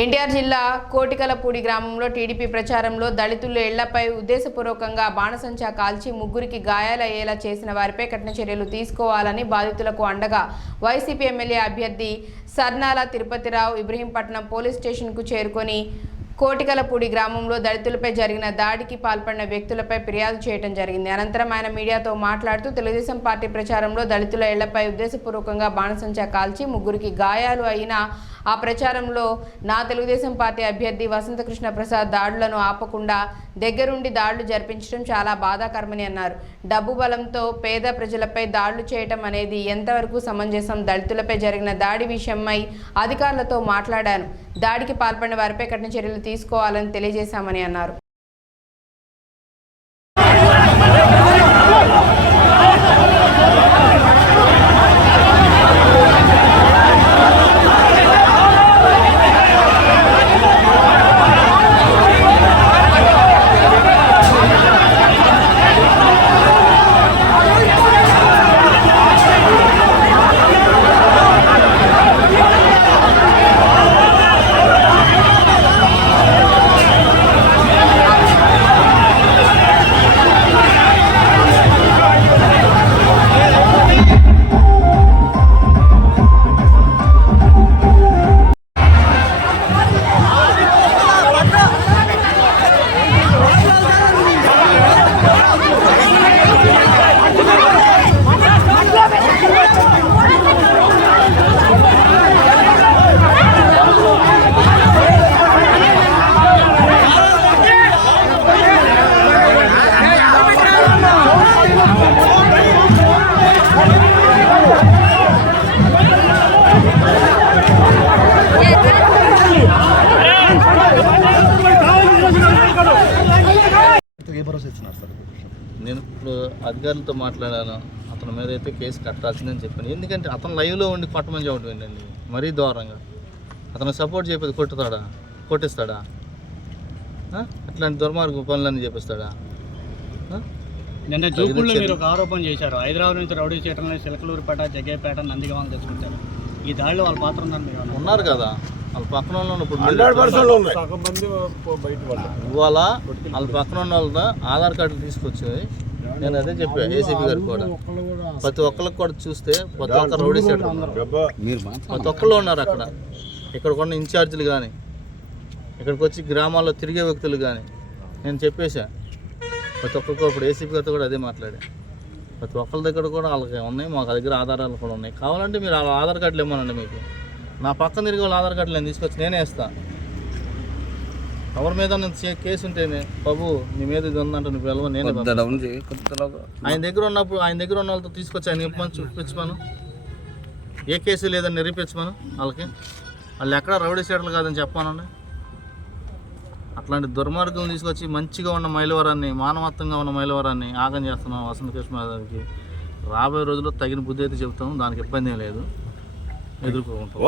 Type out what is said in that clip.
ఎన్టీఆర్ జిల్లా కోటికలపూడి గ్రామంలో టీడీపీ ప్రచారంలో దళితుల ఇళ్లపై ఉద్దేశపూర్వకంగా బాణసంచా కాల్చి ముగ్గురికి గాయాలయ్యేలా చేసిన వారిపై కఠిన చర్యలు తీసుకోవాలని బాధితులకు అండగా వైసీపీ ఎమ్మెల్యే అభ్యర్థి సర్నాల తిరుపతిరావు ఇబ్రహీంపట్నం పోలీస్ స్టేషన్కు చేరుకొని కోటికలపూడి గ్రామంలో దళితులపై జరిగిన దాడికి పాల్పడిన వ్యక్తులపై ఫిర్యాదు చేయడం జరిగింది. అనంతరం ఆయన మీడియాతో మాట్లాడుతూ తెలుగుదేశం పార్టీ ప్రచారంలో దళితుల ఇళ్లపై ఉద్దేశపూర్వకంగా బాణసంచా కాల్చి ముగ్గురికి గాయాలు అయిన ఆ ప్రచారంలో నా తెలుగుదేశం పార్టీ అభ్యర్థి వసంతకృష్ణ ప్రసాద్ దాడులను ఆపకుండా దగ్గరుండి దాడులు జరిపించడం చాలా బాధాకరమని అన్నారు. డబ్బు బలంతో పేద ప్రజలపై దాడులు చేయటం అనేది ఎంతవరకు సమంజసం? దళితులపై జరిగిన దాడి విషయమై అధికారులతో మాట్లాడాను. దాడికి పాల్పడిన వారిపై కఠిన చర్యలు తీసుకోవాలని తెలియజేశామని అన్నారు. నేను ఇప్పుడు అధికారులతో మాట్లాడాను. అతని మీద అయితే కేసు కట్టాల్సిందని చెప్పాను. ఎందుకంటే అతను లైవ్లో ఉండి కొట్టమని చెప్పడం ఏంటండి మరీ దూరంగా. అతను సపోర్ట్ చెప్పేది కొట్టిస్తాడా? అట్లాంటి దుర్మార్గ పనులన్నీ చేపిస్తాడా? నిన్న జూపూర్లో మీరు ఒక ఆరోపణ చేశారు. హైదరాబాద్ నుంచి రౌడీ చేయడంలో చిలకలూరుపేట, జగ్గేపేట, నందిగామని తెచ్చుకుంటారు. ఈ దాడిలో వాళ్ళ పాత్ర ఉందని మీరు ఉన్నారు కదా, వాళ్ళ పక్కన వాళ్ళు ఇప్పుడు ఇవాళ వాళ్ళ పక్కన ఉన్న వాళ్ళతో ఆధార్ కార్డులు తీసుకొచ్చి నేను అదే చెప్పాను ఏసీపీ గారు కూడా. ప్రతి ఒక్కరికి కూడా చూస్తే ప్రతి ఒక్క రౌడీ సైడ్ ప్రతి ఒక్కళ్ళు ఉన్నారు అక్కడ. ఇక్కడ ఉన్న ఇన్ఛార్జీలు కానీ, ఇక్కడికి వచ్చి గ్రామాల్లో తిరిగే వ్యక్తులు కానీ నేను చెప్పేశా. ప్రతి ఒక్కరికి ఇప్పుడు ఏసీపీ గారితో కూడా అదే మాట్లాడా. ప్రతి ఒక్కరి దగ్గర కూడా వాళ్ళకి ఉన్నాయి, మాకు దగ్గర ఆధారాలు కూడా ఉన్నాయి. కావాలంటే మీరు ఆధార్ కార్డులు ఇవ్వమనండి. మీకు నా పక్కన తిరిగి వాళ్ళ ఆధార్ కార్డులు నేను తీసుకొచ్చి నేనే ఇస్తాను. ఎవరి మీద కేసు ఉంటేనే బాబు నీ మీద ఇది ఉందంటే నువ్వు వెళ్ళవు, నేనే ఆయన దగ్గర ఉన్నప్పుడు ఆయన దగ్గర ఉన్న వాళ్ళతో తీసుకొచ్చి ఆయన ఇవ్వమని చూపించమను. ఏ కేసు లేదని నిరూపించమను. వాళ్ళకి వాళ్ళు ఎక్కడ రౌడీ సైడ్లు కాదని చెప్పానండి. అట్లాంటి దుర్మార్గం తీసుకొచ్చి మంచిగా ఉన్న మైలవరాన్ని, మానవత్వంగా ఉన్న మైలవరాన్ని ఆగం చేస్తున్నాం. వసంతకృష్ణ గారికి రాబోయే రోజుల్లో తగిన బుద్ధి అయితే చెబుతాం. దానికి ఇబ్బంది ఏం లేదు, ఎదుర్కొంటాం.